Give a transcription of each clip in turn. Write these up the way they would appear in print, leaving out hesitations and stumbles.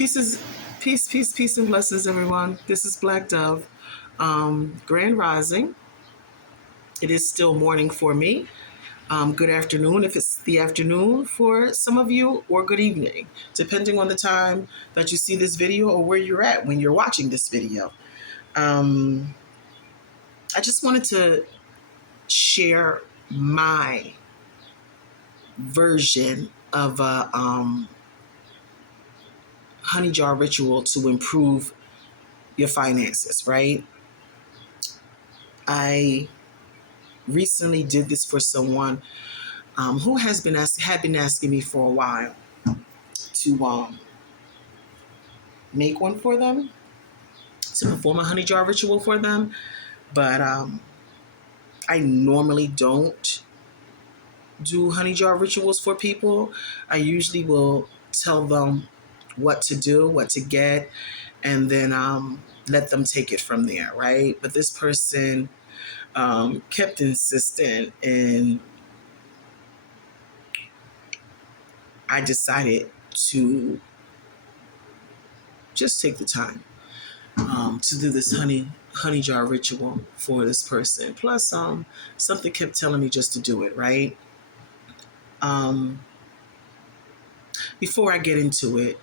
Pieces, peace, and blessings, everyone. This is Black Dove, Grand Rising. It is still morning for me. Good afternoon if it's the afternoon for some of you, or good evening, depending on the time that you see this video or where you're at when you're watching this video. I just wanted to share my version of a honey jar ritual to improve your finances, right? I recently did this for someone who had been asking me for a while to make one for them, to perform a honey jar ritual for them, but I normally don't do honey jar rituals for people. I usually will tell them what to do, what to get, and then let them take it from there, right? But this person kept insistent, and I decided to just take the time to do this honey jar ritual for this person. Plus, something kept telling me just to do it, right? Before I get into it,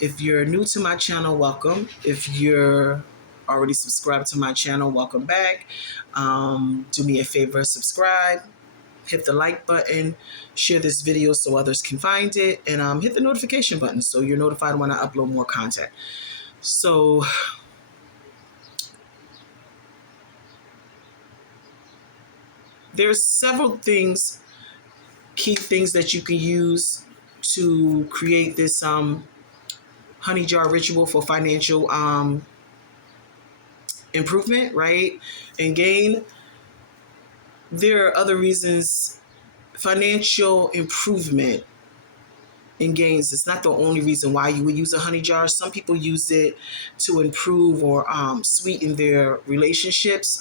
if you're new to my channel, welcome. If you're already subscribed to my channel, welcome back. Do me a favor, subscribe, hit the like button, share this video so others can find it, and hit the notification button so you're notified when I upload more content. So there's several key things that you can use to create this honey jar ritual for financial improvement, right? And gain. There are other reasons. Financial improvement and gains, it's not the only reason why you would use a honey jar. Some people use it to improve or sweeten their relationships,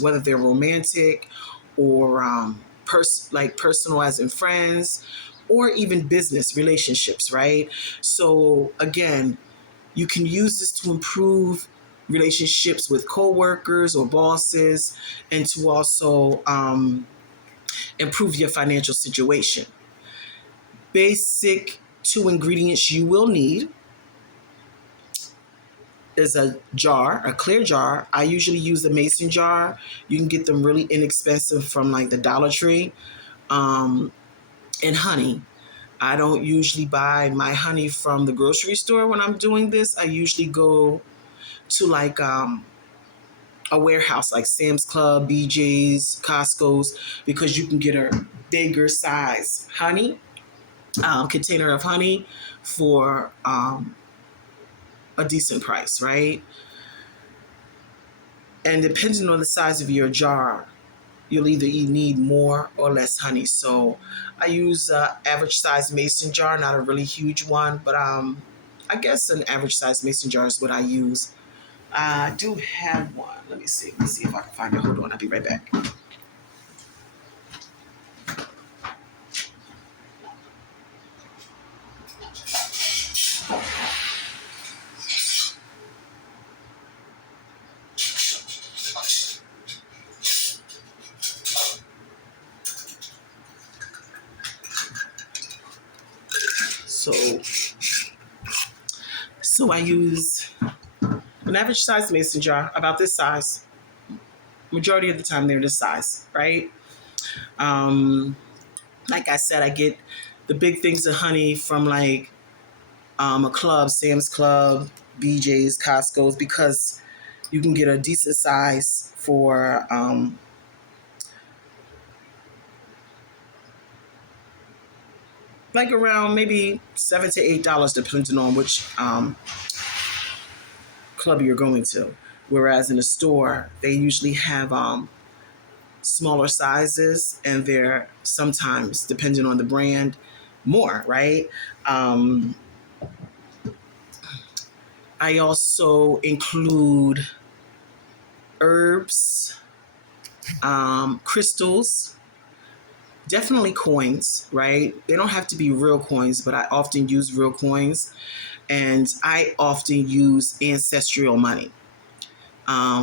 whether they're romantic or personal, as in friends, or even business relationships, right? So again, you can use this to improve relationships with coworkers or bosses, and to also improve your financial situation. Basic 2 ingredients you will need is a clear jar. I usually use the mason jar. You can get them really inexpensive from like the Dollar Tree. And honey. I don't usually buy my honey from the grocery store when I'm doing this. I usually go to like a warehouse like Sam's Club, BJ's, Costco's, because you can get a bigger size honey, container of honey for a decent price, right? And depending on the size of your jar, you'll either need more or less honey. So I use an average size mason jar, not a really huge one, but I guess an average size mason jar is what I use. I do have one. Let me see if I can find it. Hold on, I'll be right back. So I use an average size mason jar, about this size. Majority of the time they're this size, right? Like I said, I get the big things of honey from like a club, Sam's Club, BJ's, Costco's, because you can get a decent size for like around maybe $7 to $8, depending on which club you're going to. Whereas in a store, they usually have smaller sizes, and they're sometimes, depending on the brand, more, right? I also include herbs, crystals, Definitely coins, right? They don't have to be real coins, but I often use real coins, and I often use ancestral money.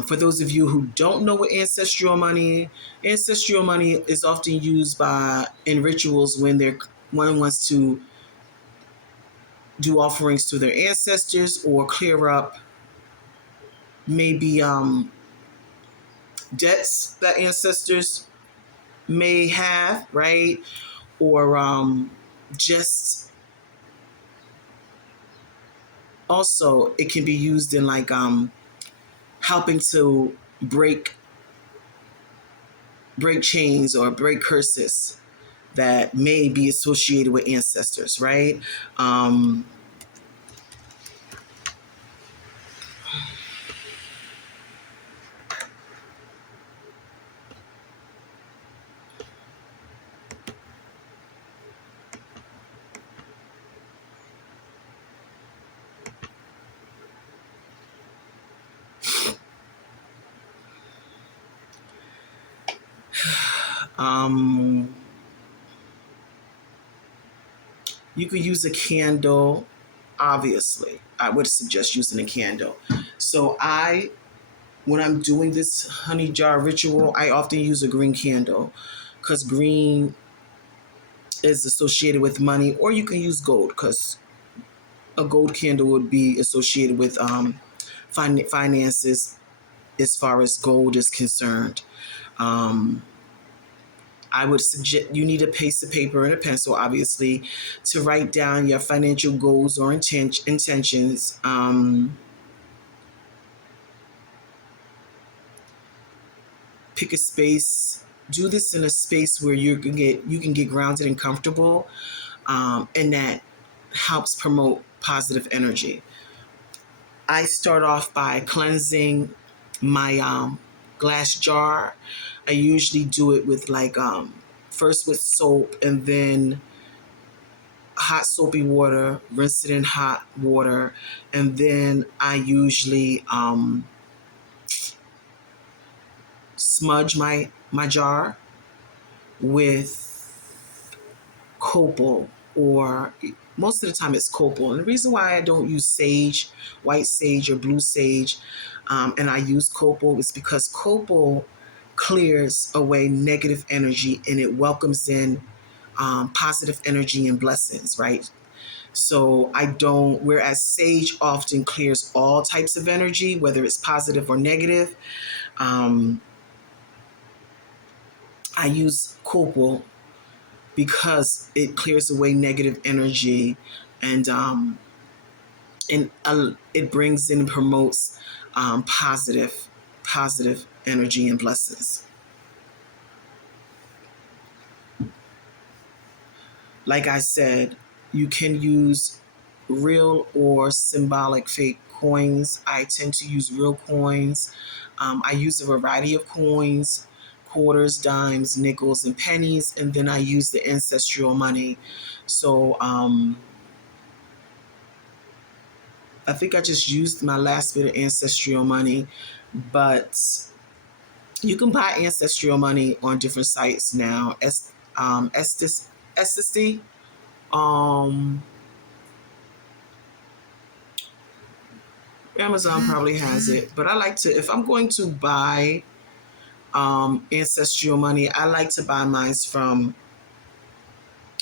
For those of you who don't know what ancestral money is often used by in rituals when one wants to do offerings to their ancestors or clear up maybe debts that ancestors may have, right? Or just also it can be used in like helping to break chains or break curses that may be associated with ancestors, right? Um, um, you could use a candle. Obviously, I would suggest using a candle. So when I'm doing this honey jar ritual, I often use a green candle because green is associated with money, or you can use gold because a gold candle would be associated with finances as far as gold is concerned. Um, I would suggest you need a piece of paper and a pencil, obviously, to write down your financial goals or intentions. Pick a space. Do this in a space where you can get grounded and comfortable, and that helps promote positive energy. I start off by cleansing my glass jar. I usually do it with like first with soap and then hot soapy water, rinse it in hot water, and then I usually smudge my jar with copal, or most of the time it's copal. And the reason why I don't use sage, white sage or blue sage, and I use copal is because copal clears away negative energy and it welcomes in positive energy and blessings, right? So I don't, whereas sage often clears all types of energy, whether it's positive or negative. Um, I use copal because it clears away negative energy, and it brings in and promotes positive energy and blessings. Like I said, you can use real or symbolic fake coins. I tend to use real coins. I use a variety of coins, quarters, dimes, nickels, and pennies, and then I use the ancestral money. So I think I just used my last bit of ancestral money, but you can buy ancestral money on different sites now. Estisty, um, Amazon probably has it, but I like to, if I'm going to buy ancestral money, I like to buy mine from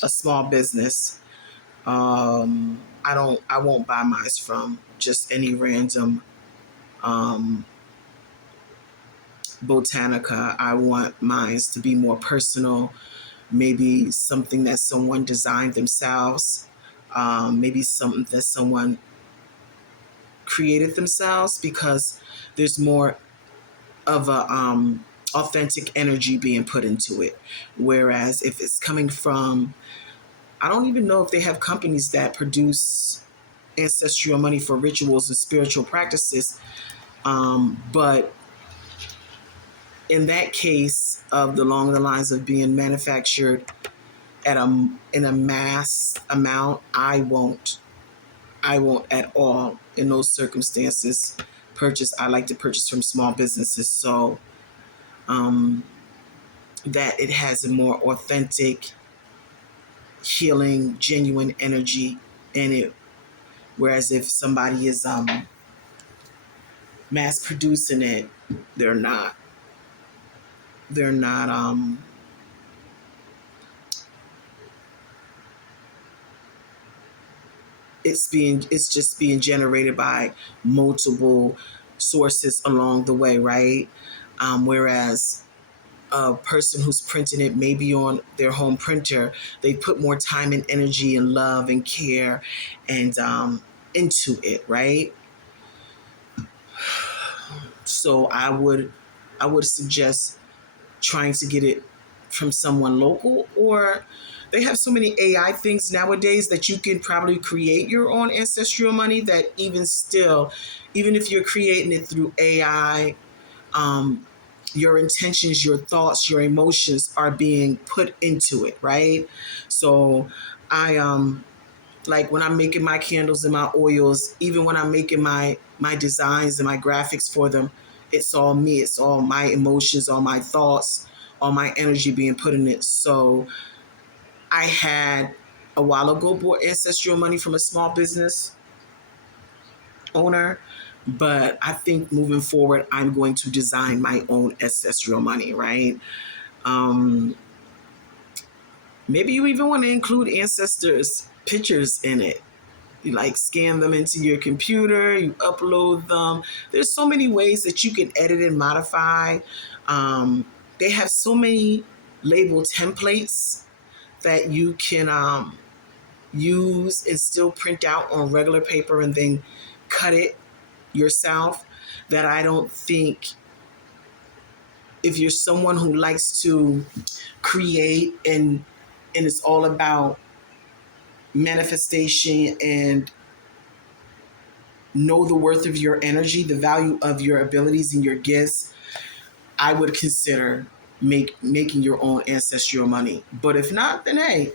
a small business. I won't buy mine from just any random um, botanica. I want mine to be more personal, maybe something that someone designed themselves, maybe something that someone created themselves, because there's more of a authentic energy being put into it. Whereas if it's coming from, I don't even know if they have companies that produce ancestral money for rituals and spiritual practices, but in that case of along the lines of being manufactured in a mass amount, I won't at all in those circumstances purchase. I like to purchase from small businesses. So that it has a more authentic, healing, genuine energy in it. Whereas if somebody is mass producing it, they're not. They're not. It's just being generated by multiple sources along the way, right? Whereas a person who's printing it maybe on their home printer, they put more time and energy and love and care and into it, right? So I would suggest trying to get it from someone local, or they have so many AI things nowadays that you can probably create your own ancestral money, that even still, even if you're creating it through AI, um, your intentions, your thoughts, your emotions are being put into it, right? So I like when I'm making my candles and my oils, even when I'm making my designs and my graphics for them, it's all me. It's all my emotions, all my thoughts, all my energy being put in it. So I had a while ago bought ancestral money from a small business owner, but I think moving forward, I'm going to design my own ancestral money, right? Um, Maybe you even want to include ancestors' pictures in it. You like scan them into your computer, you upload them. There's so many ways that you can edit and modify. They have so many label templates that you can use and still print out on regular paper and then cut it yourself, that I don't think, if you're someone who likes to create and it's all about manifestation and know the worth of your energy, the value of your abilities and your gifts, I would consider making your own ancestral money. But if not, then hey,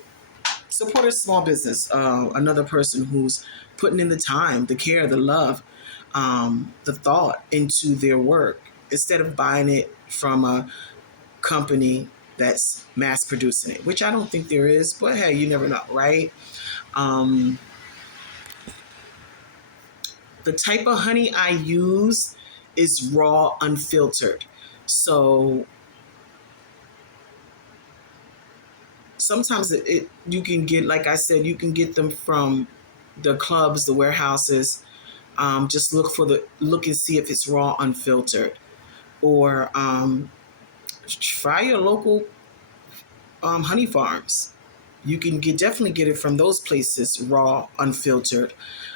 support a small business, another person who's putting in the time, the care, the love, the thought into their work, instead of buying it from a company that's mass producing it, which I don't think there is, but hey, you never know, right? Um, the type of honey I use is raw, unfiltered. So sometimes you can get, like I said, you can get them from the clubs, the warehouses. Just look and see if it's raw, unfiltered, or try your local honey farms. You can definitely get it from those places, raw, unfiltered.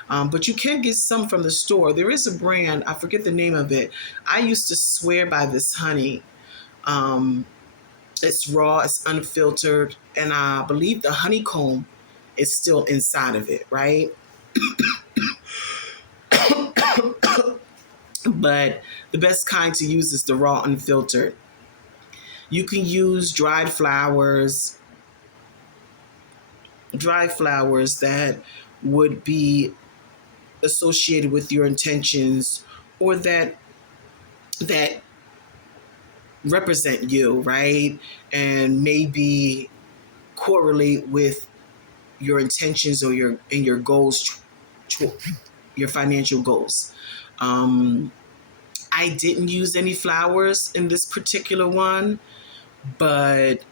But you can get some from the store. There is a brand, I forget the name of it. I used to swear by this honey. Um, it's raw, it's unfiltered, and I believe the honeycomb is still inside of it, right? But the best kind to use is the raw, unfiltered. You can use dried flowers that would be associated with your intentions, or that represent you, right? And maybe correlate with your intentions or your goals, your financial goals. Um, I didn't use any flowers in this particular one, but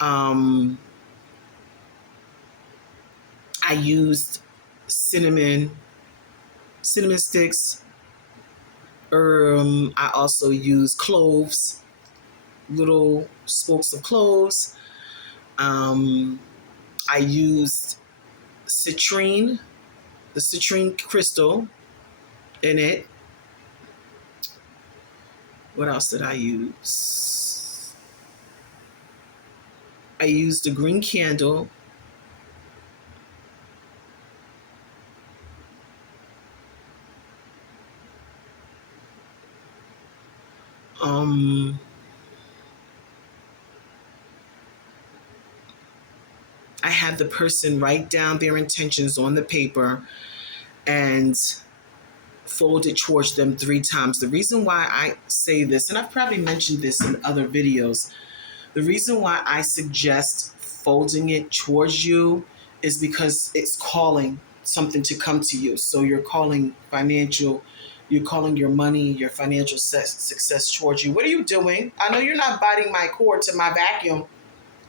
um, I used cinnamon, cinnamon sticks. I also used cloves, little spokes of cloves. Um, I used citrine, the citrine crystal in it. What else did I use? I used a green candle. Um, I had the person write down their intentions on the paper and fold it towards them 3 times. The reason why I say this, and I've probably mentioned this in other videos, The reason why I suggest folding it towards you is because it's calling something to come to you. So you're calling your money, your financial success towards you. What are you doing? I know you're not biting my cord to my vacuum.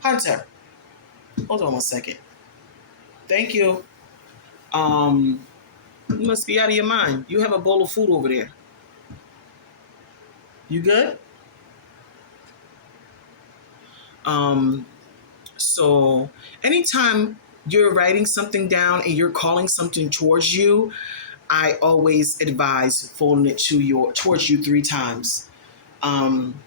Hunter, hold on one second. Thank you. Um, you must be out of your mind. You have a bowl of food over there. You good? Um, so anytime you're writing something down and you're calling something towards you, I always advise folding it towards you 3 times. Um,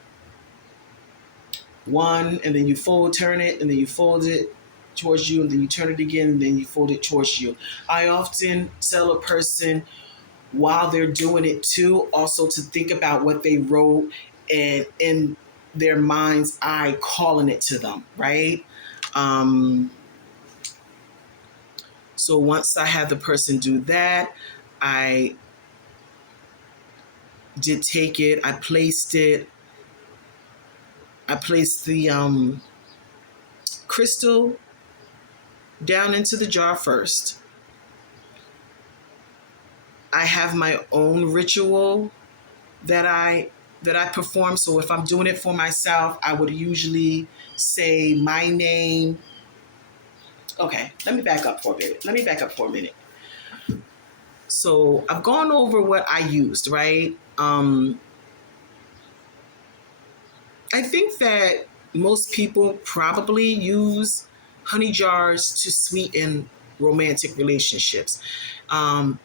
one, and then you turn it, and then you fold it towards you, and then you turn it again, and then you fold it towards you. I often tell a person while they're doing it too, also to think about what they wrote and in their mind's eye calling it to them, right? Um, so once I had the person do that, I did take it, I placed it, I placed the crystal down into the jar first. I have my own ritual that I perform. So if I'm doing it for myself, I would usually say my name. Okay, let me back up for a minute. So I've gone over what I used, right? I think that most people probably use honey jars to sweeten romantic relationships. Um,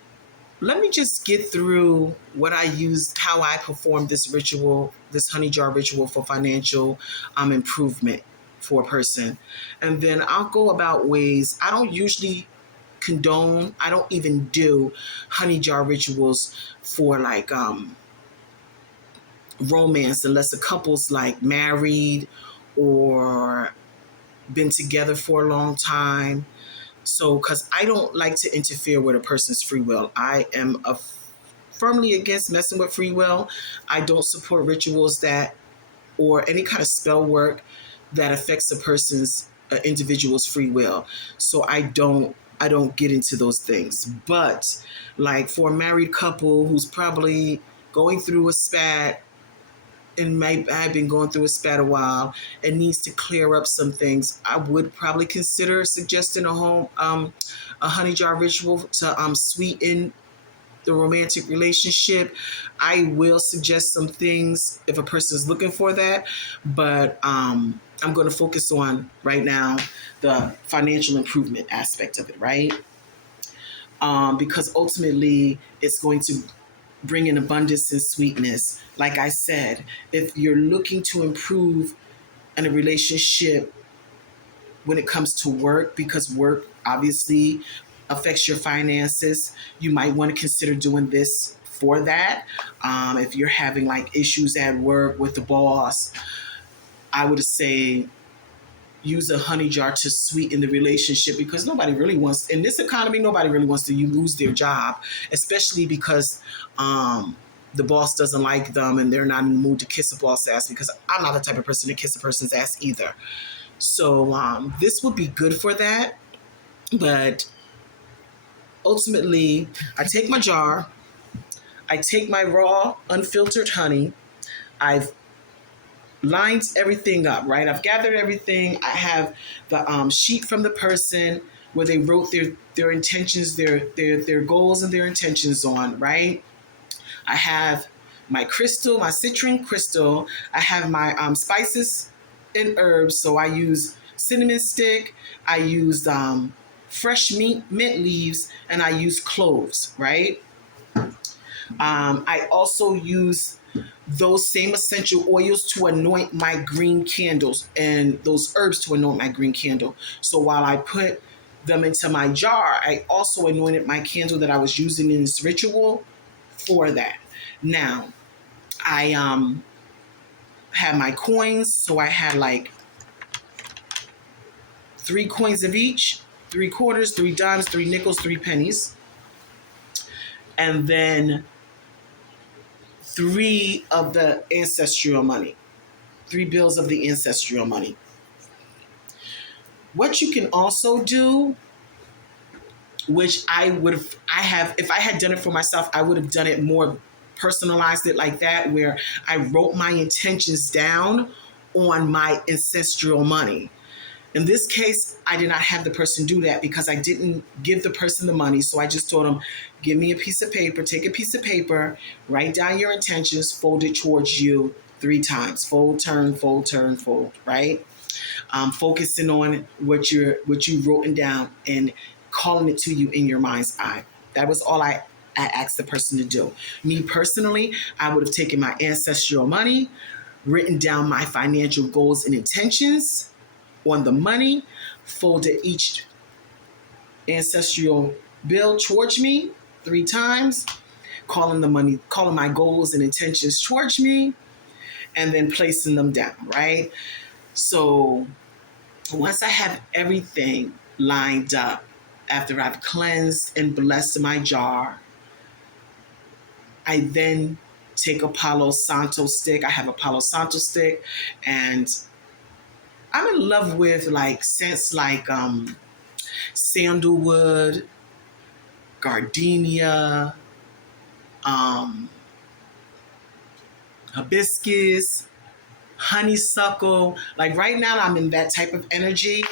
Let me just get through what I used, how I performed this ritual, this honey jar ritual for financial improvement for a person. And then I'll go about ways. I don't usually condone, I don't even do honey jar rituals for like romance unless a couple's like married or been together for a long time. So, because I don't like to interfere with a person's free will. I am firmly against messing with free will. I don't support rituals that, or any kind of spell work that affects a person's individual's free will. So I don't get into those things. But like for a married couple who's probably going through a spat and may have been going through a spat a while and needs to clear up some things, I would probably consider suggesting a honey jar ritual to sweeten the romantic relationship. I will suggest some things if a person is looking for that, but I'm going to focus on right now the financial improvement aspect of it, right? Because ultimately it's going to bring in abundance and sweetness. Like I said, if you're looking to improve in a relationship when it comes to work, because work obviously affects your finances, you might want to consider doing this for that. If you're having like issues at work with the boss, I would say use a honey jar to sweeten the relationship, because nobody really wants, in this economy, nobody really wants to lose their job, especially because the boss doesn't like them and they're not in the mood to kiss a boss ass, because I'm not the type of person to kiss a person's ass either. So this would be good for that. But ultimately, I take my jar, I take my raw, unfiltered honey, I've lined everything up, right? I've gathered everything. I have the sheet from the person where they wrote their intentions, their goals and their intentions on, right? I have my crystal, my citrine crystal. I have my spices and herbs. So I use cinnamon stick. I used fresh mint leaves, and I use cloves, right? I also use those same essential oils to anoint my green candles, and those herbs to anoint my green candle. So while I put them into my jar, I also anointed my candle that I was using in this ritual for that. Now, I had my coins, so I had like 3 coins of each, 3 quarters, 3 dimes, 3 nickels, 3 pennies, and then 3 of the ancestral money. 3 bills of the ancestral money. What you can also do, which if I had done it for myself, I would have done it more personalized it like that, where I wrote my intentions down on my ancestral money. In this case, I did not have the person do that because I didn't give the person the money. So I just told them, give me a piece of paper, take a piece of paper, write down your intentions, fold it towards you 3 times. Fold, turn, fold, right? Focusing on what you wrote down and calling it to you in your mind's eye. That was all I asked the person to do. Me personally, I would have taken my ancestral money, written down my financial goals and intentions on the money, folded each ancestral bill towards me 3 times, calling my goals and intentions towards me, and then placing them down, right? So once I have everything lined up, after I've cleansed and blessed my jar, I then take a Palo Santo stick. I have a Palo Santo stick, and I'm in love with scents like sandalwood, gardenia, hibiscus, honeysuckle. Like right now, I'm in that type of energy.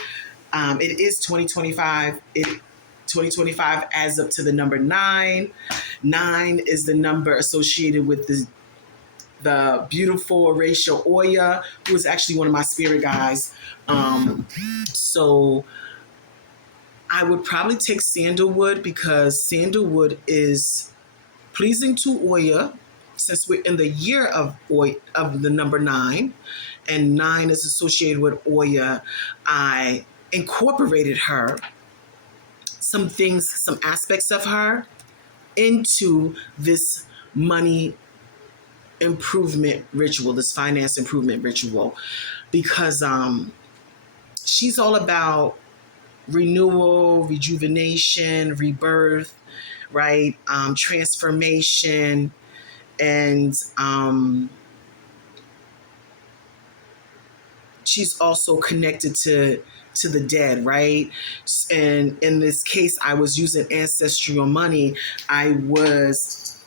It is 2025. 2025 adds up to the number 9. 9 is the number associated with the beautiful Horatio Oya, who is actually one of my spirit guides. So I would probably take sandalwood because sandalwood is pleasing to Oya, since we're in the year of the number 9, and 9 is associated with Oya. I incorporated some aspects of her into this money improvement ritual, this finance improvement ritual, because she's all about renewal, rejuvenation, rebirth, right? Transformation, and she's also connected to the dead, right? And in this case, I was using ancestral money. I was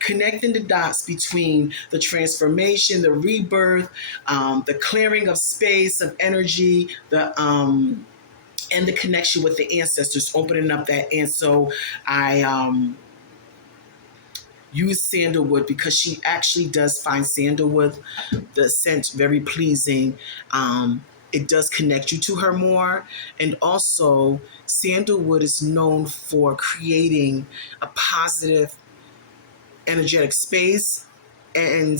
connecting the dots between the transformation, the rebirth, the clearing of space, of energy, and the connection with the ancestors, opening up that. And so I use sandalwood because she actually does find sandalwood, the scent, very pleasing. It does connect you to her more. And also, sandalwood is known for creating a positive, energetic space and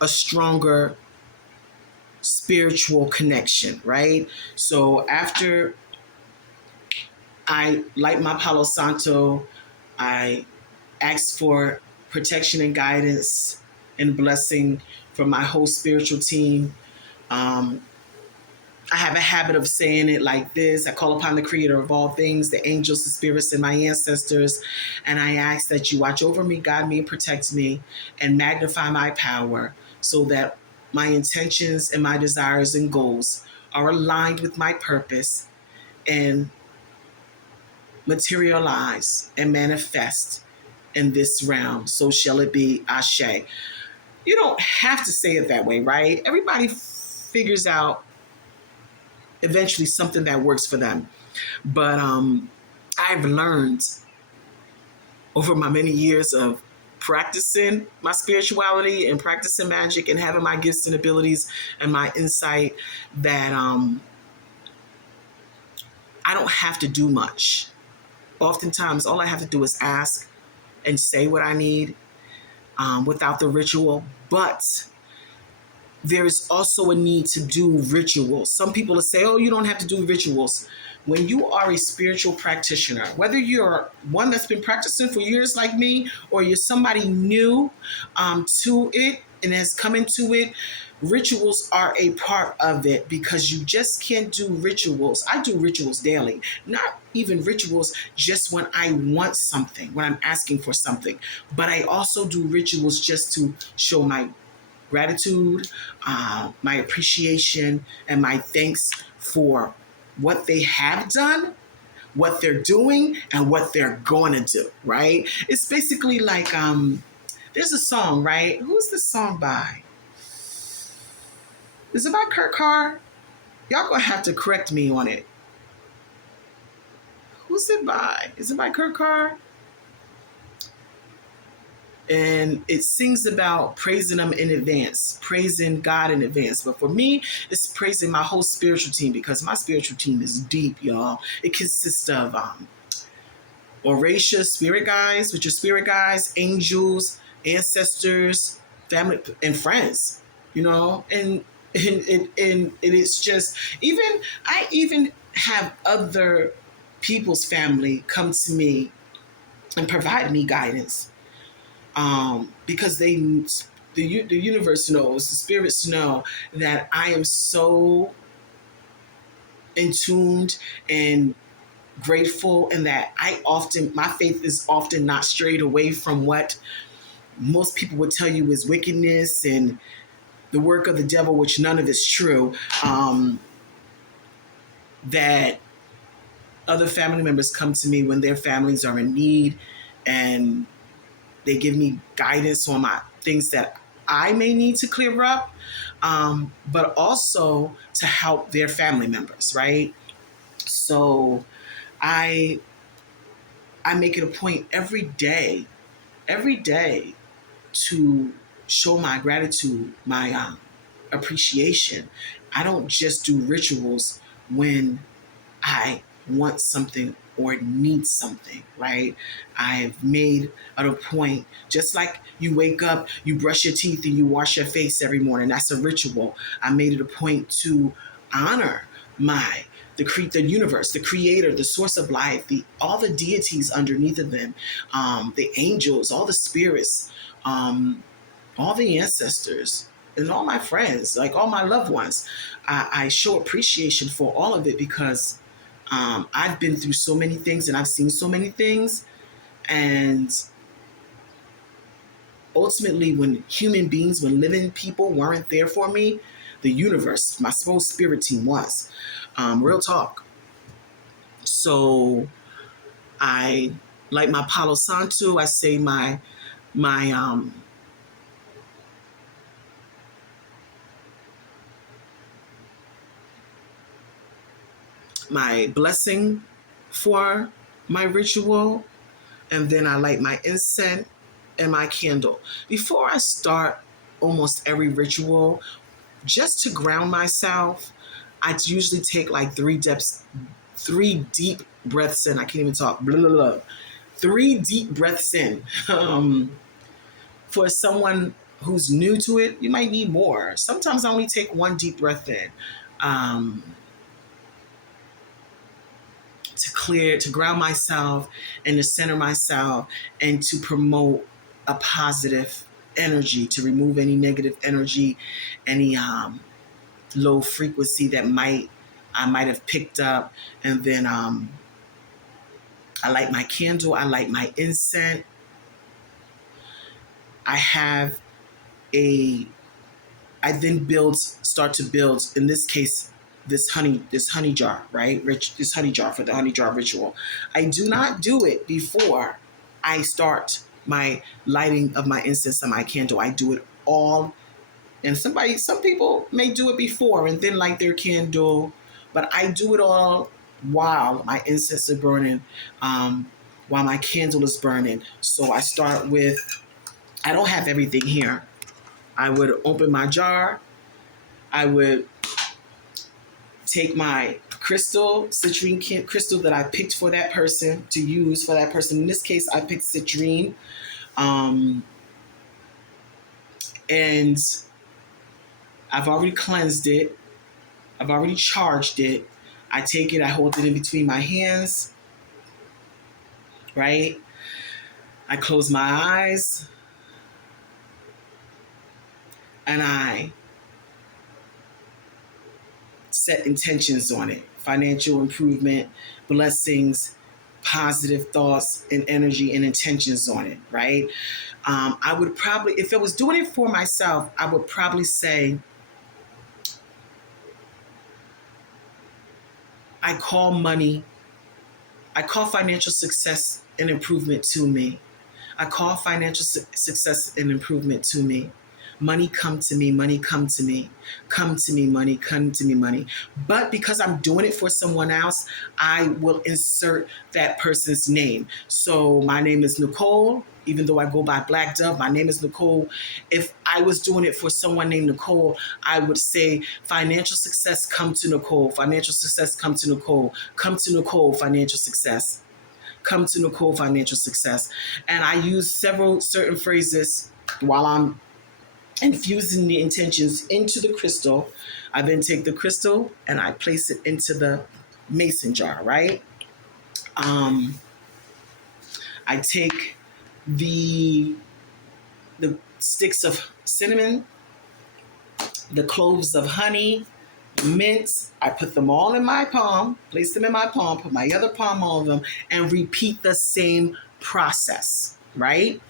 a stronger spiritual connection, right? So after I light my Palo Santo, I ask for protection and guidance and blessing from my whole spiritual team. I have a habit of saying it like this. I call upon the creator of all things, the angels, the spirits, and my ancestors, and I ask that you watch over me, guide me, and protect me, and magnify my power so that my intentions and my desires and goals are aligned with my purpose and materialize and manifest in this realm. So shall it be. Ashe. You don't have to say it that way, right? Everybody figures out eventually something that works for them. But I've learned over my many years of practicing my spirituality and practicing magic and having my gifts and abilities and my insight that I don't have to do much. Oftentimes, all I have to do is ask and say what I need without the ritual. But there is also a need to do rituals. Some people will say, oh, you don't have to do rituals. When you are a spiritual practitioner, whether you're one that's been practicing for years like me, or you're somebody new to it and has come into it, rituals are a part of it because you just can't do rituals. I do rituals daily, not even rituals just when I want something, when I'm asking for something, but I also do rituals just to show my gratitude, my appreciation, and my thanks for what they have done, what they're doing, and what they're going to do, right? It's basically like, there's a song, right? Who's the song by? Is it by Kurt Carr? Y'all gonna have to correct me on it. Who's it by? Is it by Kurt Carr? And it sings about praising them in advance, praising God in advance. But for me, it's praising my whole spiritual team because my spiritual team is deep, y'all. It consists of Oratia, spirit guides, with your spirit guides, angels, ancestors, family, and friends, you know, and it's just even I even have other people's family come to me and provide me guidance, because the universe knows, the spirits know that I am so in tuned and grateful, and that my faith is often not strayed away from what most people would tell you is wickedness and the work of the devil, which none of it's true. That other family members come to me when their families are in need, and they give me guidance on my things that I may need to clear up, but also to help their family members, right? So I I make it a point every day to show my gratitude, my appreciation. I don't just do rituals when I want something or need something, right? I've made it a point, just like you wake up, you brush your teeth, and you wash your face every morning. That's a ritual. I made it a point to honor my the universe, the creator, the source of life, all the deities underneath of them, the angels, all the spirits, all the ancestors, and all my friends, like all my loved ones. I show appreciation for all of it because I've been through so many things and I've seen so many things. And ultimately, when living people weren't there for me, the universe, my soul spirit team was. Real talk. So I, like my Palo Santo, I say my my blessing for my ritual, and then I light my incense and my candle. Before I start almost every ritual, just to ground myself, I usually take like 3 deep breaths in. I can't even talk. Blah, blah, blah. 3 deep breaths in. For someone who's new to it, you might need more. Sometimes I only take 1 deep breath in. Um, to ground myself and to center myself and to promote a positive energy, to remove any negative energy, any low frequency that I might have picked up. And then I light my candle, I light my incense. I have a I then start to build, in this case, this honey jar, right? This honey jar for the honey jar ritual. I do not do it before I start my lighting of my incense and my candle. I do it all, and some people may do it before and then light their candle, but I do it all while my incense is burning, while my candle is burning. So I start with, I don't have everything here. I would open my jar. I would take my citrine crystal that I picked for that person to use for that person. In this case, I picked citrine. And I've already cleansed it. I've already charged it. I take it, I hold it in between my hands, right? I close my eyes and I set intentions on it. Financial improvement, blessings, positive thoughts and energy and intentions on it, right? I would probably, if I was doing it for myself, I would probably say I call money, I call financial success and improvement to me. I call financial success and improvement to me. Money come to me, money come to me, come to me, money, come to me, money. But because I'm doing it for someone else, I will insert that person's name. So my name is Nicole, even though I go by Black Dove, my name is Nicole. If I was doing it for someone named Nicole, I would say financial success come to Nicole, financial success come to Nicole, come to Nicole, financial success. Come to Nicole, financial success. And I use several certain phrases while I'm infusing the intentions into the crystal. I then take the crystal and I place it into the mason jar, right? I take the sticks of cinnamon, the cloves of honey, mint. I put them all in my palm, place them in my palm, put my other palm on them, and repeat the same process, right?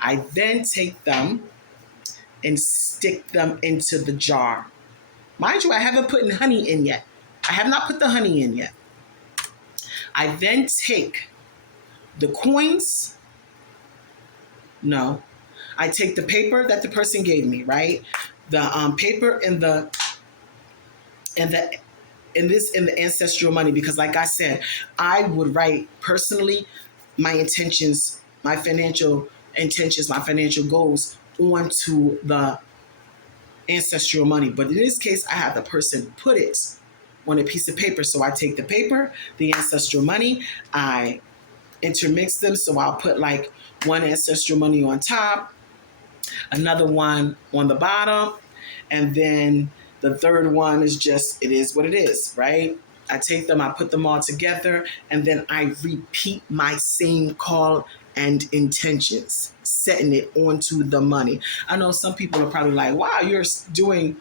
I then take them and stick them into the jar. Mind you, I haven't put honey in yet. I have not put the honey in yet. I then take the coins. No, I take the paper that the person gave me, right? The paper and the ancestral money, because like I said, I would write personally my intentions, my financial intentions, my financial goals onto the ancestral money. But in this case, I have the person put it on a piece of paper. So I take the paper, the ancestral money, I intermix them. So I'll put like one ancestral money on top, another one on the bottom, and then the third one is just, it is what it is, right? I take them, I put them all together, and then I repeat my same call and intentions, setting it onto the money. I know some people are probably like, wow, you're doing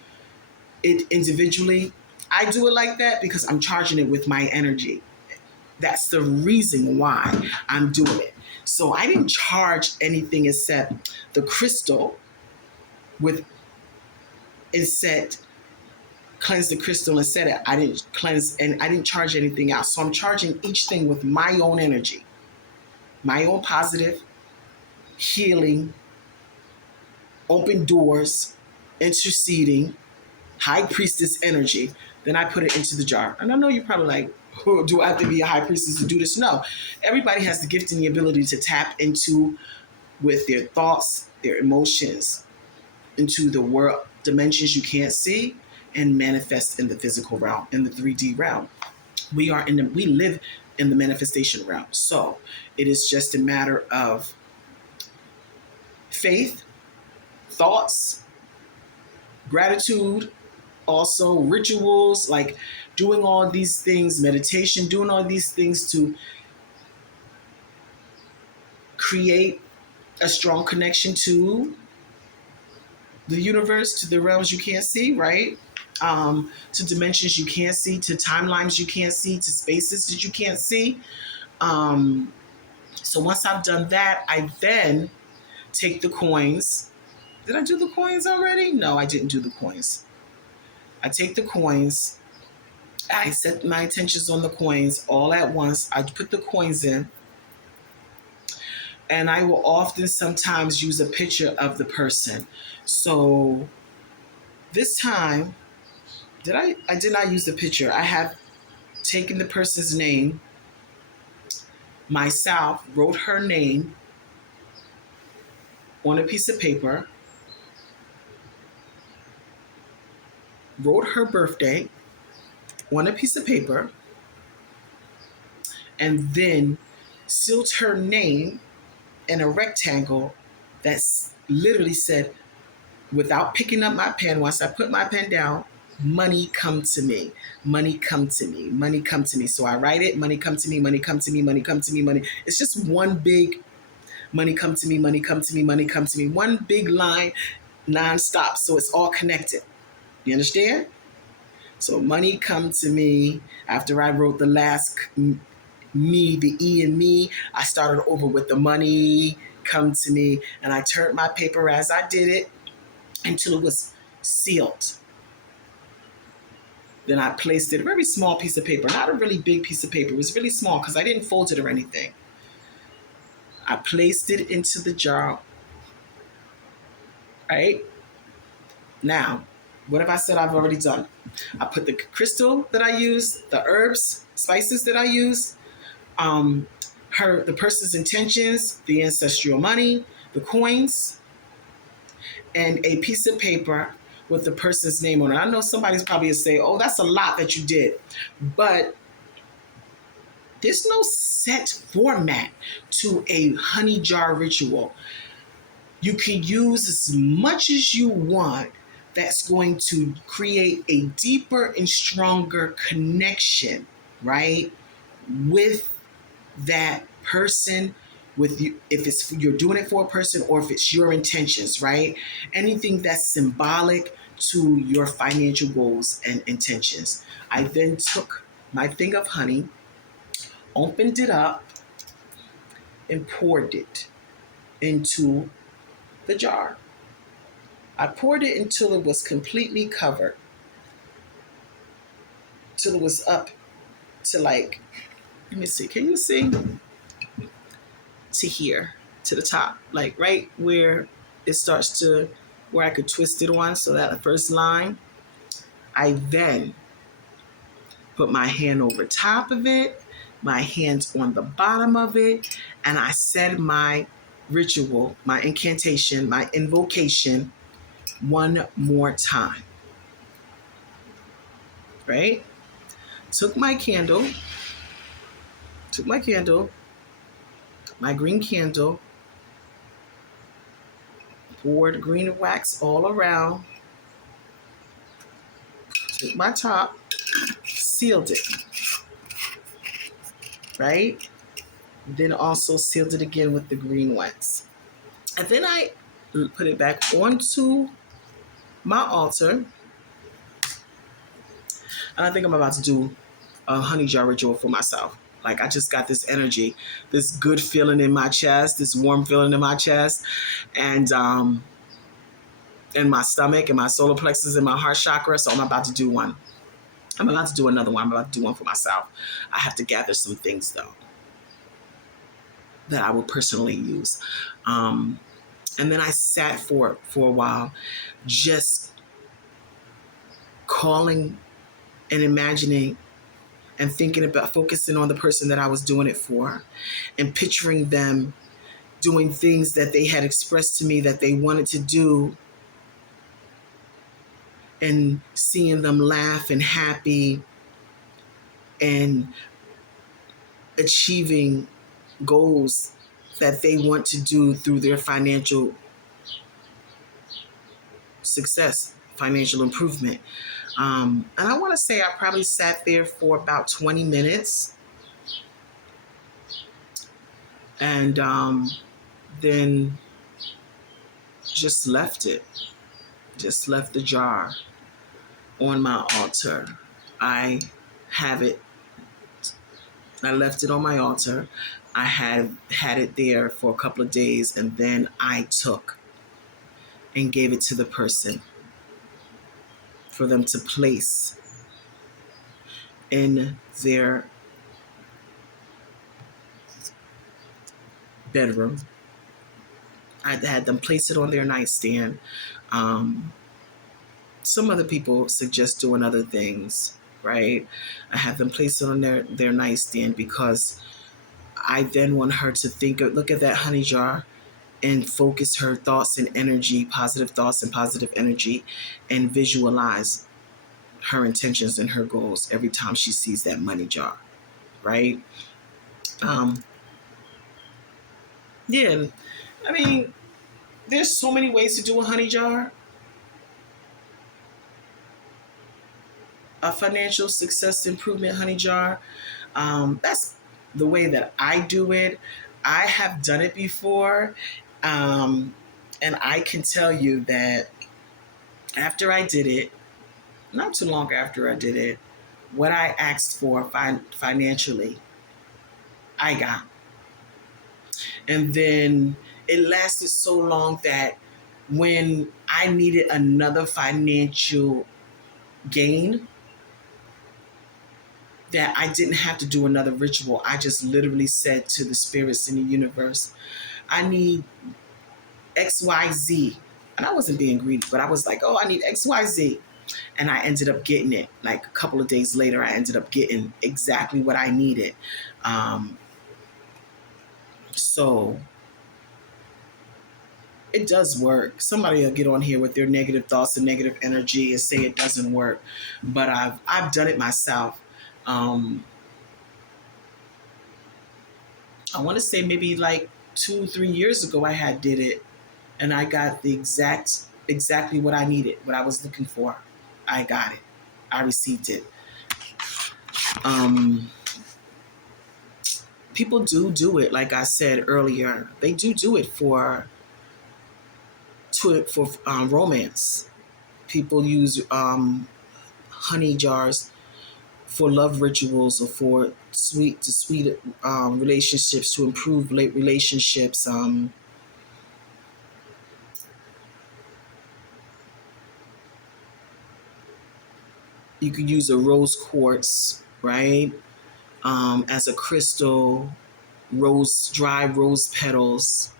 it individually. I do it like that because I'm charging it with my energy. That's the reason why I'm doing it. So I didn't charge anything except the crystal with, it said, cleanse the crystal and set it. I didn't cleanse and I didn't charge anything else. So I'm charging each thing with my own energy, my own positive, healing, open doors, interceding, high priestess energy. Then I put it into the jar. And I know you're probably like, oh, do I have to be a high priestess to do this? No. Everybody has the gift and the ability to tap into, with their thoughts, their emotions, into the world dimensions you can't see, and manifest in the physical realm, in the 3D realm. We live in the manifestation realm. So it is just a matter of faith, thoughts, gratitude, also rituals, like doing all these things, meditation, doing all these things to create a strong connection to the universe, to the realms you can't see, right? To dimensions you can't see, to timelines you can't see, to spaces that you can't see. So once I've done that, I then take the coins. Did I do the coins already? No, I didn't do the coins. I take the coins. I set my intentions on the coins all at once. I put the coins in. And I will often sometimes use a picture of the person. So this time, I did not use the picture. I have taken the person's name, myself, wrote her name on a piece of paper, wrote her birthday on a piece of paper, and then sealed her name in a rectangle that's literally said, without picking up my pen, once I put my pen down, money come to me, money come to me, money come to me. So I write it, money come to me, money come to me, money come to me, money. It's just one big money come to me, money come to me, money come to me. One big line, nonstop. So it's all connected. You understand? So money come to me after I wrote the last me, the E in me. I started over with the money come to me, and I turned my paper as I did it until it was sealed. Then I placed it, a very small piece of paper, not a really big piece of paper. It was really small because I didn't fold it or anything. I placed it into the jar, right? Now, what have I said I've already done? I put the crystal that I use, the herbs, spices that I use, um, the person's intentions, the ancestral money, the coins, and a piece of paper with the person's name on it. I know somebody's probably gonna say, "Oh, that's a lot that you did," but there's no set format to a honey jar ritual. You can use as much as you want that's going to create a deeper and stronger connection, right? With that person, with you, if it's you're doing it for a person or if it's your intentions, right? Anything that's symbolic to your financial goals and intentions. I then took my thing of honey, opened it up, and poured it into the jar. I poured it until it was completely covered, till it was up to like, let me see, can you see? To here, to the top, like right where it starts to, where I could twist it on, so that the first line. I then put my hand over top of it, my hands on the bottom of it, and I said my ritual, my incantation, my invocation one more time, right? Took my candle, my green candle, poured green wax all around, took my top, sealed it, right? Then also sealed it again with the green wax. And then I put it back onto my altar. And I think I'm about to do a honey jar ritual for myself. Like I just got this energy, this good feeling in my chest, this warm feeling in my chest, and in my stomach and my solar plexus and my heart chakra. So I'm about to do one. I'm about to do another one. I'm about to do one for myself. I have to gather some things though that I will personally use. And then I sat for a while, just calling and imagining and thinking about, focusing on the person that I was doing it for, and picturing them doing things that they had expressed to me that they wanted to do, and seeing them laugh and happy and achieving goals that they want to do through their financial success, financial improvement. And I want to say I probably sat there for about 20 minutes, and then just left it, just left the jar on my altar. I have it, I left it on my altar. I had it there for a couple of days, and then I took and gave it to the person for them to place in their bedroom. I had them place it on their nightstand. Some other people suggest doing other things, right? I have them place it on their nightstand because I then want her to look at that honey jar and focus her thoughts and energy, positive thoughts and positive energy, and visualize her intentions and her goals every time she sees that money jar, right? Yeah, I mean, there's so many ways to do a honey jar. A financial success improvement honey jar. That's the way that I do it. I have done it before. And I can tell you that after I did it, not too long after I did it, what I asked for financially, I got. And then it lasted so long that when I needed another financial gain, that I didn't have to do another ritual. I just literally said to the spirits in the universe, I need XYZ. And I wasn't being greedy, but I was like, oh, I need XYZ. And I ended up getting it. Like a couple of days later, I ended up getting exactly what I needed. So it does work. Somebody will get on here with their negative thoughts and negative energy and say it doesn't work. But I've done it myself. I want to say maybe like 2-3 years ago I had did it, and I got the exactly what I needed, what I was looking for. I got it. I received it. People do it, like I said earlier. They do it for romance. People use honey jars for love rituals or for sweet relationships, to improve late relationships. You could use a rose quartz, right? As a crystal, dry rose petals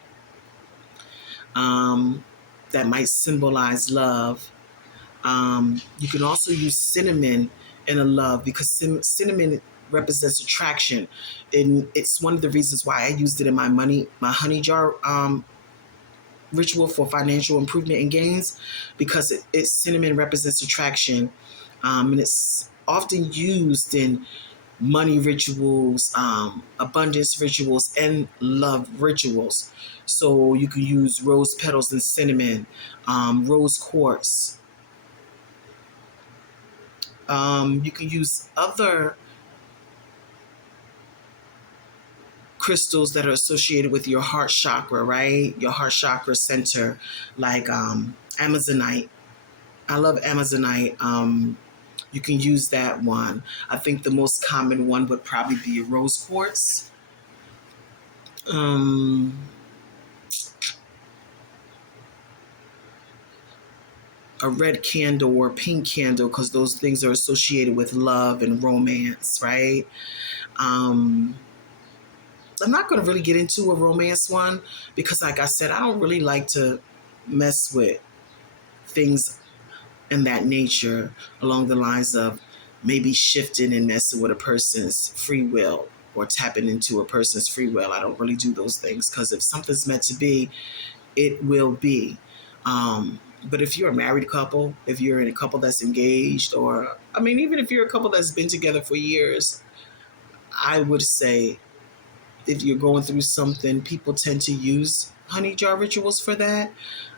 that might symbolize love. You can also use cinnamon in a love, because cinnamon represents attraction, and it's one of the reasons why I used it in my honey jar ritual for financial improvement and gains, because cinnamon represents attraction, and it's often used in money rituals, abundance rituals, and love rituals. So you can use rose petals and cinnamon, rose quartz. You can use other crystals that are associated with your heart chakra, right? Your heart chakra center, like Amazonite. I love Amazonite. You can use that one. I think the most common one would probably be a rose quartz. A red candle or a pink candle, because those things are associated with love and romance, right? I'm not going to really get into a romance one, because, like I said, I don't really like to mess with things in that nature, along the lines of maybe shifting and messing with a person's free will or tapping into a person's free will. I don't really do those things, because if something's meant to be, it will be. But if you're a married couple, if you're in a couple that's engaged, or, I mean, even if you're a couple that's been together for years, I would say if you're going through something, people tend to use honey jar rituals for that.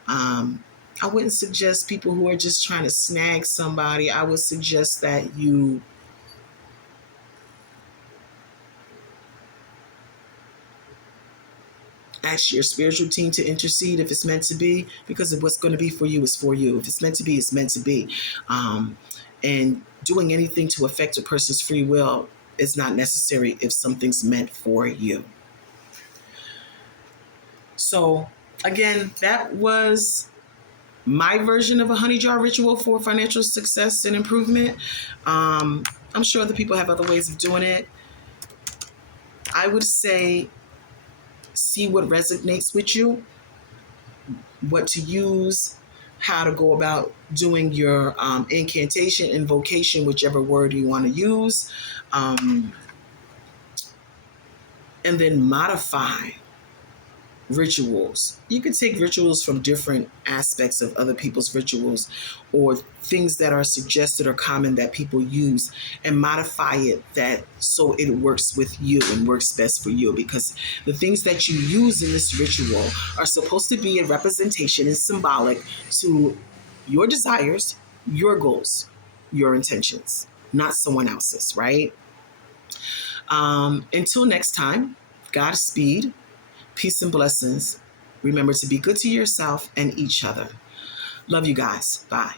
I wouldn't suggest people who are just trying to snag somebody. I would suggest that you ask your spiritual team to intercede if it's meant to be, because what's going to be for you is for you. If it's meant to be, it's meant to be. And doing anything to affect a person's free will is not necessary if something's meant for you. So, again, that was my version of a honey jar ritual for financial success and improvement. I'm sure other people have other ways of doing it. I would say see what resonates with you, what to use, how to go about doing your incantation, invocation, whichever word you want to use, and then modify rituals. You can take rituals from different aspects of other people's rituals, or things that are suggested or common that people use, and modify it that so it works with you and works best for you, because the things that you use in this ritual are supposed to be a representation and symbolic to your desires, your goals, your intentions, not someone else's, right? Until next time, Godspeed. Peace and blessings. Remember to be good to yourself and each other. Love you guys. Bye.